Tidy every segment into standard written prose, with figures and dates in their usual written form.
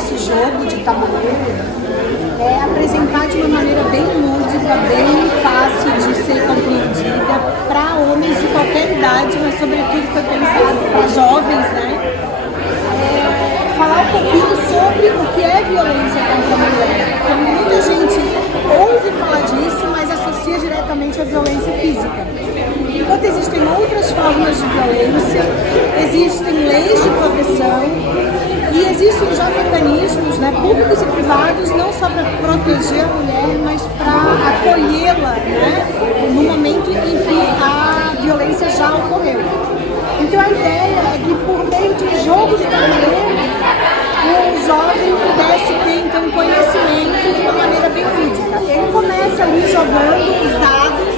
nosso jogo de tabuleiro é apresentar de uma maneira bem lúdica, bem fácil de ser compreendida para homens de qualquer idade, mas sobretudo foi pensado para jovens, né? Falar um pouquinho sobre o que é violência contra a mulher. Porque muita gente ouve falar disso, mas associa diretamente à violência física. Enquanto existem outras formas de violência, existem leis de proteção e existem já mecanismos, né, públicos e privados, não só para proteger a mulher, mas para acolhê-la, né, no momento em que a violência já ocorreu. Então a ideia é que por meio de um jogo de tabuleiro, o jovem pudesse ter então conhecimento de uma maneira bem lúdica. Ele começa ali jogando os dados,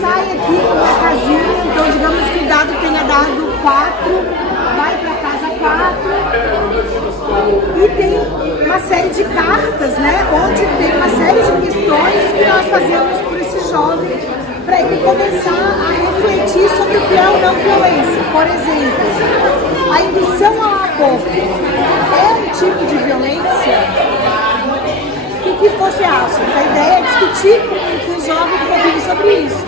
sai aqui com uma casinha, então digamos que o dado tenha dado 4, vai para casa 4 e tem uma série de cartas, né, onde tem uma série de questões que nós fazemos por esse jovem para ele começar a refletir sobre o que é ou não violência. Por exemplo, a indução ao aborto é um tipo de violência? O que você acha? A ideia é discutir com o jovem um pouquinho sobre isso,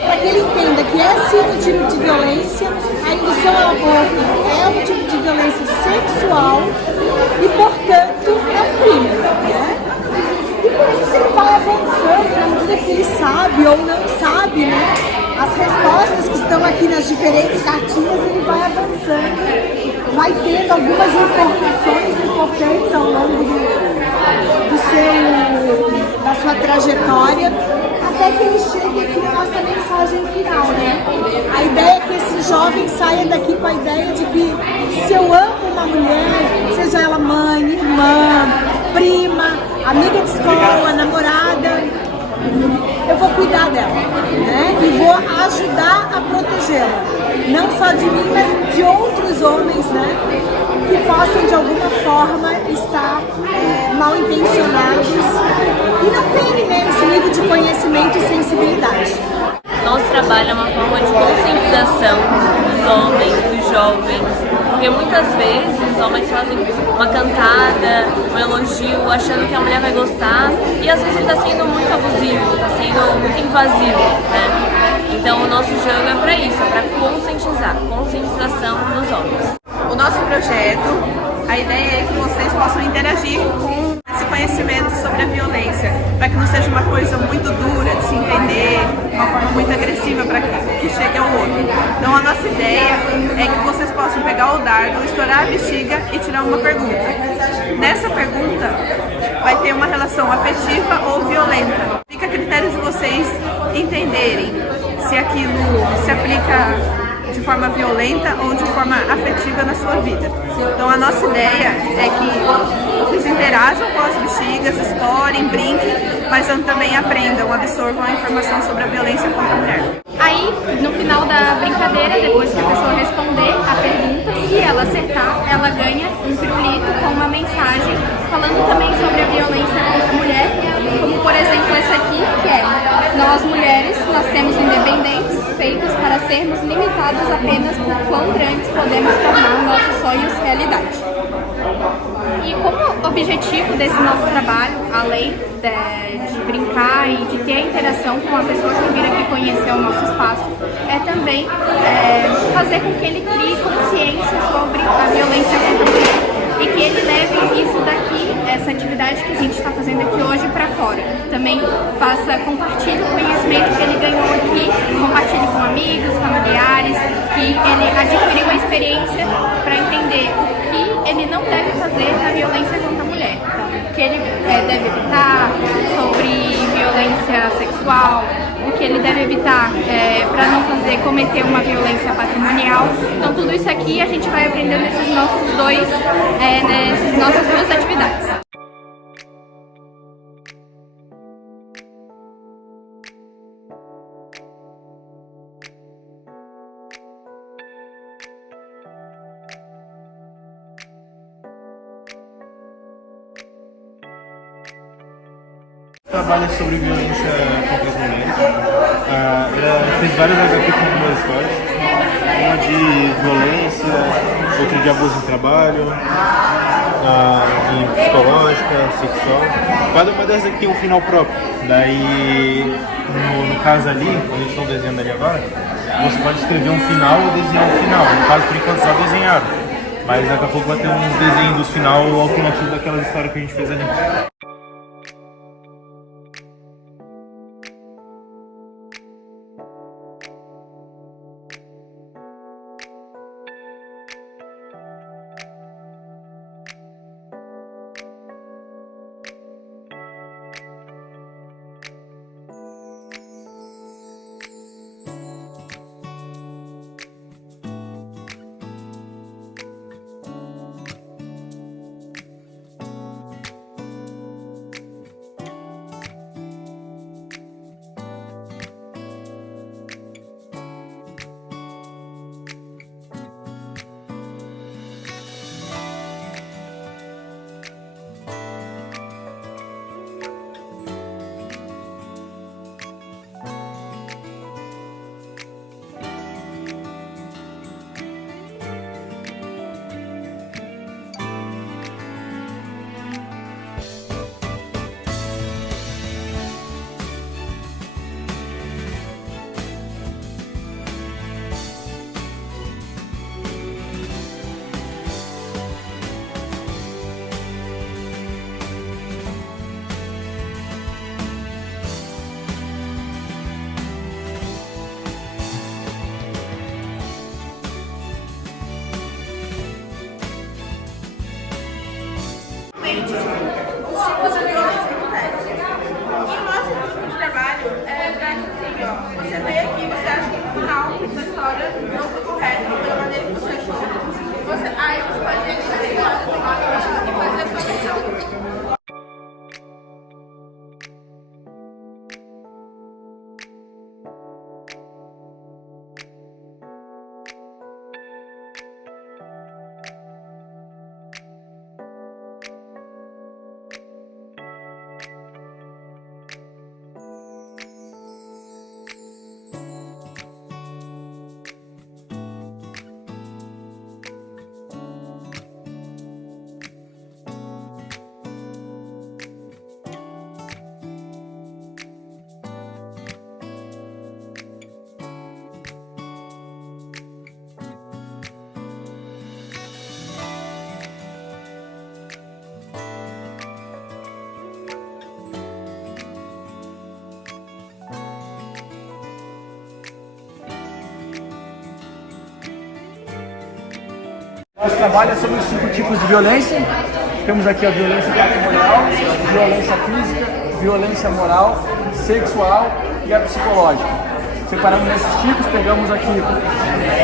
para que ele entenda que é sim um tipo de violência, a indução ao aborto é um tipo de violência sexual e, portanto, é um crime, né? E por isso ele vai avançando na medida que ele sabe ou não sabe, né? As respostas que estão aqui nas diferentes cartinhas, ele vai avançando, vai tendo algumas informações importantes ao longo da sua trajetória, até que ele chegue aqui na nossa mensagem final, né? A ideia é que esse jovem saia daqui com a ideia de que se eu amo uma mulher, seja ela mãe, irmã, prima, amiga de escola, namorada, eu vou cuidar dela, né? E vou ajudar a protegê-la, não só de mim, mas de outros homens, né? Que possam de alguma forma estar mal intencionados e não terem, né, esse nível de conhecimento e sensibilidade. Nosso trabalho é uma forma de conscientização dos homens, dos jovens, porque muitas vezes os homens fazem uma cantada, um elogio, achando que a mulher vai gostar, e às vezes ele está sendo muito abusivo, está sendo muito invasivo, né? Então o nosso jogo é para isso, é para conscientização dos homens. O nosso projeto, a ideia é que vocês possam interagir com esse conhecimento sobre a violência, para que não seja uma coisa muito dura de se entender, uma forma muito agressiva para que chegue ao outro. Então a nossa ideia é que vocês possam pegar o dardo, estourar a bexiga e tirar uma pergunta. Nessa pergunta vai ter uma relação afetiva ou violenta. Fica a critério de vocês entenderem se aquilo se aplica de forma violenta ou de forma afetiva na sua vida. Então a nossa ideia é que vocês interajam com as bexigas, explorem, brinquem, mas também aprendam, absorvam a informação sobre a violência contra a mulher. Aí, no final da brincadeira, depois que a pessoa responder a pergunta, se ela acertar, ela ganha um pirulito com uma mensagem falando também sobre a violência contra a mulher, como por exemplo essa aqui, que é: nós mulheres nascemos independentes, feitas para sermos limitados apenas por quão grandes podemos tornar nossos sonhos realidade. E como objetivo desse nosso trabalho, além de brincar e de ter a interação com a pessoa que vir aqui conhecer o nosso espaço, é também fazer com que ele crie consciência sobre a violência contra a mulher e que ele leve isso daqui, essa atividade que a gente está fazendo aqui hoje, para fora. Também compartilhe o conhecimento que ele ganhou aqui, compartilhe com amigos, familiares, que ele adquiriu a experiência para entender o que ele não deve fazer na violência contra a mulher. Então, o que ele deve evitar sobre violência sexual, o que ele deve evitar para não cometer uma violência patrimonial. Então tudo isso aqui a gente vai aprendendo nessas nossas duas atividades. Trabalha sobre violência contra as mulheres. Ela fez várias HQ com algumas histórias. Uma de violência, outra de abuso no trabalho. em psicológica, sexual. Cada uma dessas aqui tem um final próprio. Daí, no caso ali, quando eles estão desenhando ali agora, você pode escrever um final ou desenhar um final. No caso, por enquanto, só desenharam. Mas daqui a pouco vai ter uns desenhos do final alternativo daquelas histórias que a gente fez ali. Você vê aqui, você acha que no final da história não foi correto, da maneira que você achou. Aí você pode ir e fazer a sua versão. Nós trabalhamos sobre os 5 tipos de violência. Temos aqui a violência patrimonial, violência física, violência moral, sexual e a psicológica. Separamos esses tipos, pegamos aqui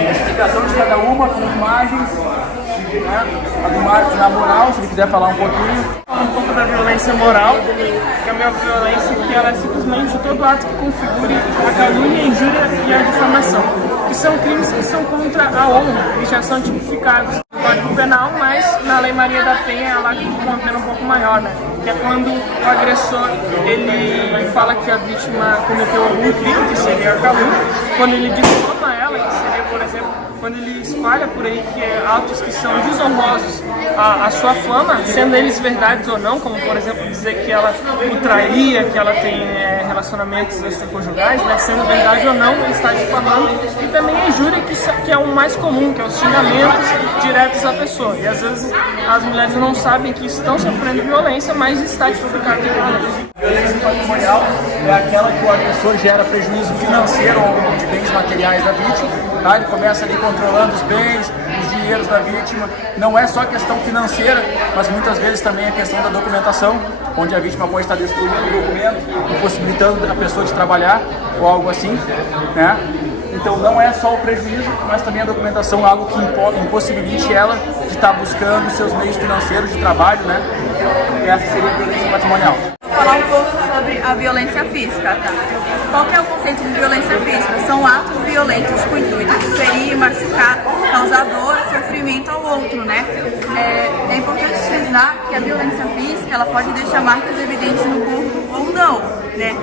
a explicação de cada uma com imagens, né? A do Marcos na moral, se ele quiser falar um pouquinho. Falar um pouco da violência moral, que é a minha violência, que ela é simplesmente todo ato que configure a calúnia, a injúria e a difamação, que são crimes que são contra a honra e já são tipificados no Código Penal, mas na Lei Maria da Penha ela tem uma pena um pouco maior, né? Que é quando o agressor ele fala que a vítima cometeu algum crime, que seria a calúnia, quando ele difama ela, que seria, por exemplo, quando ele espalha por aí que atos que são desonrosos a sua fama, sendo eles verdades ou não, como por exemplo dizer que ela o traía, que ela tem relacionamentos extraconjugais, né, sendo verdade ou não, ele está difamando. E também a injúria, que é o mais comum, que é os xingamentos diretos à pessoa. E às vezes as mulheres não sabem que estão sofrendo violência, mas está tipificado de violência. Violência patrimonial é aquela que o agressor gera prejuízo financeiro ou de bens materiais da vítima. Tá? Ele começa ali controlando os bens, os dinheiros da vítima. Não é só questão financeira, mas muitas vezes também a questão da documentação, onde a vítima pode estar destruindo o documento, impossibilitando a pessoa de trabalhar ou algo assim, né? Então não é só o prejuízo, mas também a documentação, algo que impossibilite ela de estar buscando seus meios financeiros de trabalho, né? E essa seria a violência patrimonial. Vou falar um pouco sobre a violência física, tá? Qual que é o conceito de violência física? São atos violentos com o intuito de ferir, machucar, causar dor, sofrimento ao outro, né? É importante enfatizar que a violência física ela pode deixar marcas evidentes no corpo ou não, né?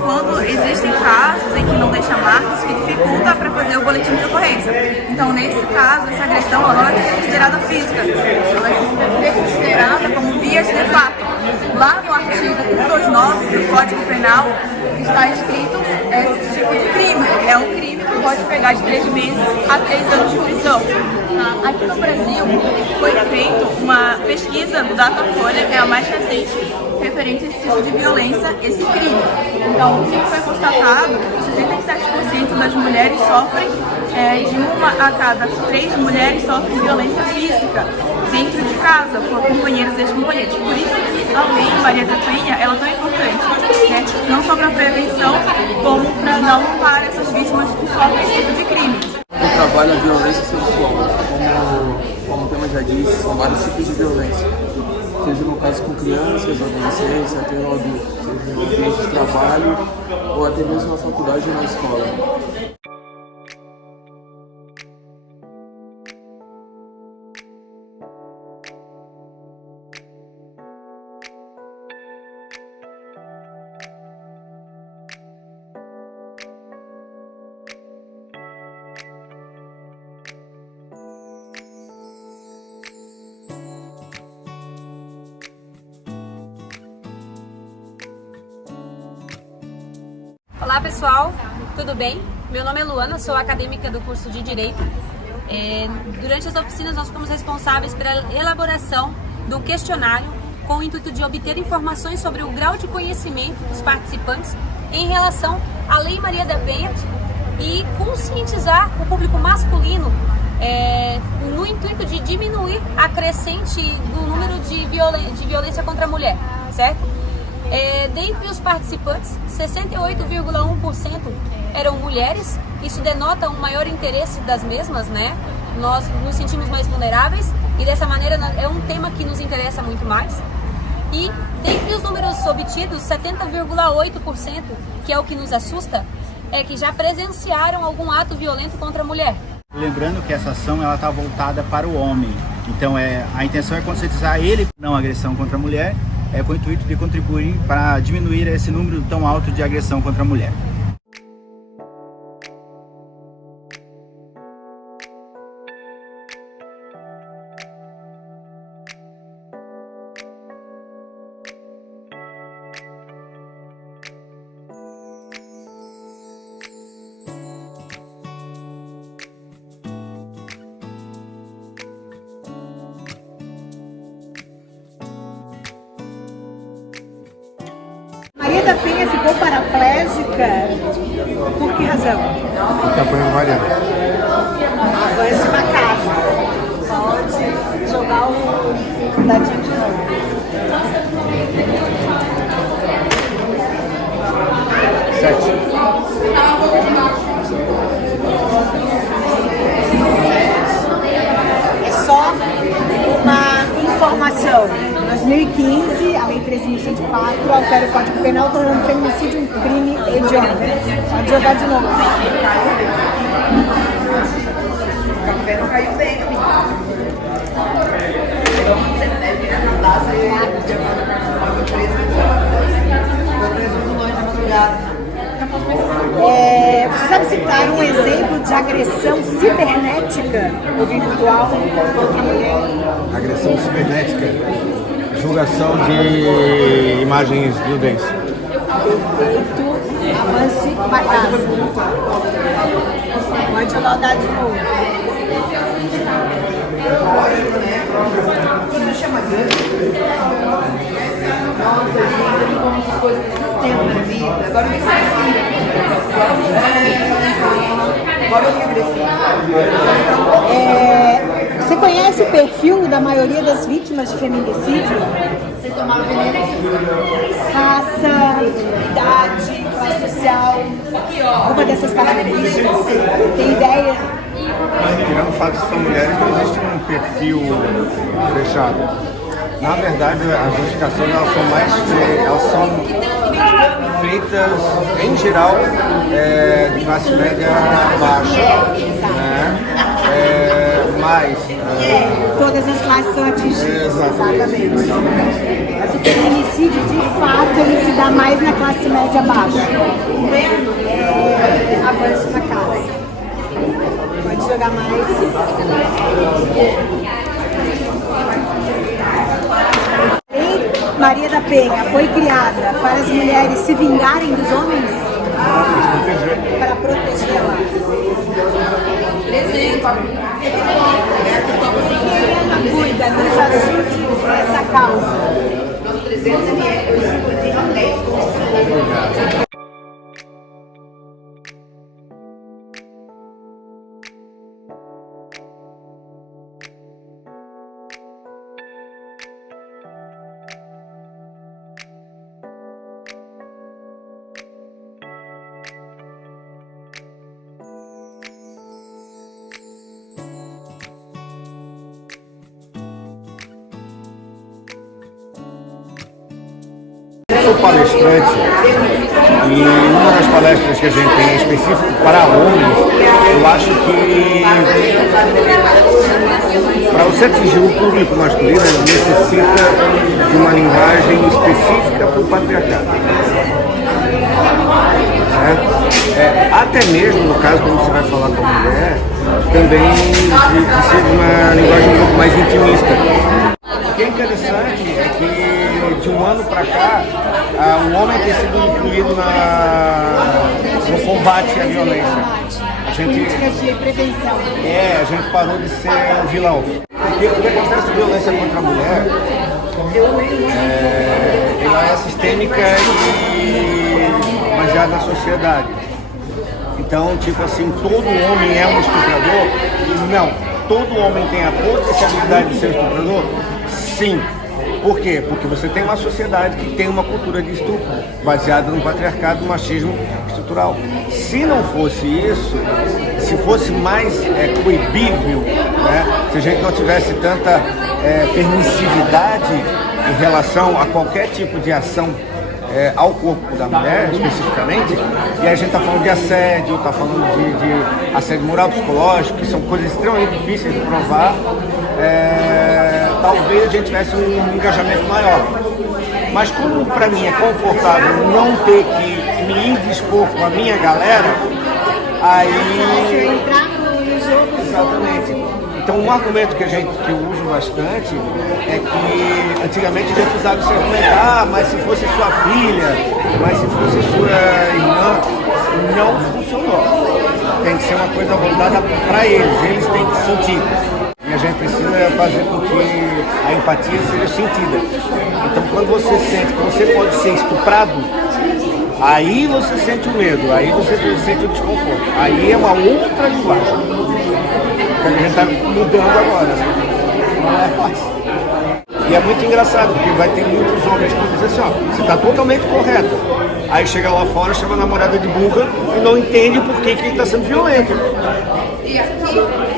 Quando existem casos em que não deixa marcas, que dificulta para fazer o boletim de ocorrência. Então, nesse caso, essa agressão ela não vai ser considerada física, ela vai ser considerada como vias de fato. Lá no artigo 129 do Código Penal está escrito esse tipo de crime. É um crime que pode pegar de 3 meses a 3 anos de prisão. Aqui no Brasil foi feita uma pesquisa do Datafolha, é a mais recente, referente a esse tipo de violência, esse crime. Então, o que foi constatado que 67% das mulheres sofrem, de 1 a cada 3 mulheres sofrem violência física dentro de casa, por companheiros e ex-companheiros. Por isso que a lei Maria da Penha ela é tão importante, né? Não só para a prevenção, como para dar um amparo a essas vítimas que sofrem esse tipo de crime. Eu trabalho a violência sexual, como o tema já disse, são vários tipos de violência. Seja no caso com crianças, adolescentes, até no adulto, seja no ambiente de trabalho ou até mesmo na faculdade ou na escola. Olá pessoal, tudo bem? Meu nome é Luana, sou acadêmica do curso de Direito. Durante as oficinas nós ficamos responsáveis pela elaboração do questionário com o intuito de obter informações sobre o grau de conhecimento dos participantes em relação à Lei Maria da Penha e conscientizar o público masculino no intuito de diminuir a crescente do número de violência contra a mulher, certo? Dentre os participantes, 68,1% eram mulheres, isso denota um maior interesse das mesmas, né? Nós nos sentimos mais vulneráveis e dessa maneira é um tema que nos interessa muito mais. E dentre os números obtidos, 70,8%, que é o que nos assusta, é que já presenciaram algum ato violento contra a mulher. Lembrando que essa ação ela está voltada para o homem, então a intenção é conscientizar ele não agressão contra a mulher, com o intuito de contribuir para diminuir esse número tão alto de agressão contra a mulher. Maria da Penha ficou paraplégica por que razão? Porque apanhou Mariana. Avance uma casa. Pode jogar o dadinho de novo. É só uma informação. Em 2015, a Lei 13.104 altera o Código Penal, tornando feminicídio um crime hediondo. Pode jogar de novo. O café não caiu bem, você sabe citar um exemplo de agressão cibernética ou virtual contra a mulher? Agressão cibernética. Divulgação de imagens violentes. Perfeito. Avance para casa. Pode rodar de novo. Não chama nossa, gente, eu como essas coisas muito tempo na vida. Agora eu me assim. Agora eu me agressivo. Você conhece o perfil da maioria das vítimas de feminicídio? Você tomaram veneno aqui? Raça, idade, classe social, alguma dessas características? Tem ideia? Tirando o fato de ser mulheres, não existe um perfil fechado. Na verdade, as notificações elas são feitas, em geral, de classe média baixa, né? mais. Todas as classes são atingidas. Exatamente. Mas o feminicídio, de fato, ele se dá mais na classe média baixa. Avanço na casa. Pode jogar mais. Maria da Penha foi criada para as mulheres se vingarem dos homens? Para protegê-la. Quem cuida, nos ajude nessa causa. Eu sou palestrante e uma das palestras que a gente tem específico para homens, eu acho que para você atingir o público masculino, ele necessita de uma linguagem específica para o patriarcado. Até mesmo no caso quando você vai falar com a mulher, também de ser uma linguagem um pouco mais intimista. O que é interessante é que de um ano para cá, o homem tem sido incluído no combate à violência. Políticas de prevenção. A gente parou de ser o vilão. O que acontece com a violência contra a mulher, ela é sistêmica e baseada na sociedade. Então, tipo assim, todo homem é um estuprador? Não. Todo homem tem a potencialidade de ser estuprador? Sim. Por quê? Porque você tem uma sociedade que tem uma cultura de estupro, baseada no patriarcado, no machismo estrutural. Se não fosse isso, se fosse mais coibível, né? Se a gente não tivesse tanta permissividade em relação a qualquer tipo de ação ao corpo da mulher, especificamente, e a gente está falando de assédio, está falando de assédio moral, psicológico, que são coisas extremamente difíceis de provar, talvez a gente tivesse um engajamento maior. Mas como para mim é confortável não ter que me indispor com a minha galera, aí... entrar no jogo. Exatamente. Então um argumento que eu uso bastante é que antigamente a gente usava esse argumento, mas se fosse sua filha, mas se fosse sua irmã, não funcionou. Tem que ser uma coisa voltada para eles têm que sentir. E a gente precisa fazer com que a empatia seja sentida. Então quando você sente que você pode ser estuprado, aí você sente o medo, aí você sente o desconforto. Aí é uma outra linguagem que a gente está mudando agora, né? Não é fácil. E é muito engraçado, porque vai ter muitos homens que dizem assim, você está totalmente correto. Aí chega lá fora, chama a namorada de burra e não entende por que ele está sendo violento.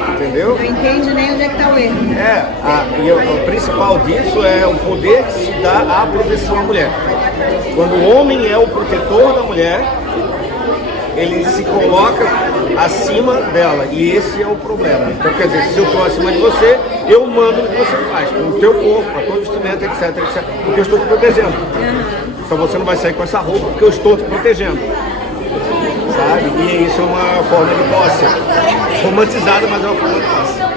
Entendeu? Não entende nem onde é que está o erro. E o principal disso é o poder que se dá à proteção à mulher. Quando o homem é o protetor da mulher, ele se coloca acima dela, e esse é o problema. Então, quer dizer, se eu estou acima de você, eu mando o que você faz, com o teu corpo, a tua vestimenta, etc, porque eu estou te protegendo. Então você não vai sair com essa roupa porque eu estou te protegendo. Sabe? E isso é uma forma de posse. Romantizada, mas é uma forma de posse.